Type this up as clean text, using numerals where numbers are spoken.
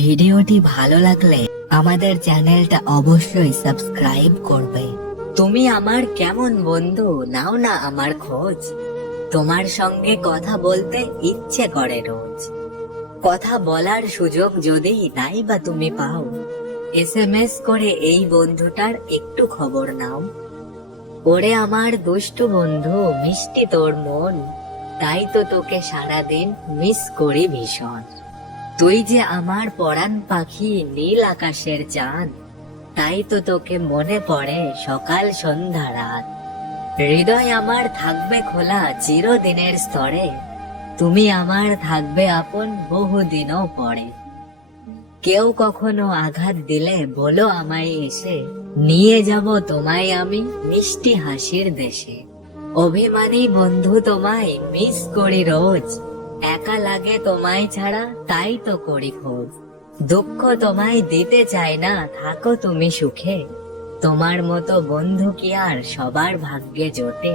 ভিডিওটি ভালো লাগলে আমাদের চ্যানেলটা অবশ্যই সাবস্ক্রাইব করবে। তুমি আমার কেমন বন্ধু, নাও না আমার খোঁজ। তোমার সঙ্গে কথা বলতে ইচ্ছে করে রোজ। কথা বলার সুযোগ যদি নাই বা তুমি পাও, এসএমএস করে এই বন্ধুটার একটু খবর নাও। ওরে আমার দুষ্টু বন্ধু, মিষ্টি তোর মন, তাই তো তোকে সারাদিন মিস করি ভীষণ। তুই যে আমার পরাণ পাখি, নীল আকাশের চাঁদ, তাই তো তোকে মনে পড়ে সকাল সন্ধ্যা রাত। হৃদয় আমার থাকবে খোলা চিরদিনের স্তরে, তুমি আমার থাকবে আপন বহুদিনও পরে। কেউ কখনো আঘাত দিলে বলো আমায় এসে, নিয়ে যাব তোমায় আমি মিষ্টি হাসির দেশে। অভিমানী বন্ধু তোমায় মিস করি রোজ, একা লাগে তোমায় ছাড়া তাই তো করি খোঁজ। দুঃখ তোমায় দিতে চাই না, থাকো তুমি সুখে, তোমার মতো বন্ধু কি আর সবার ভাগ্যে জোটে।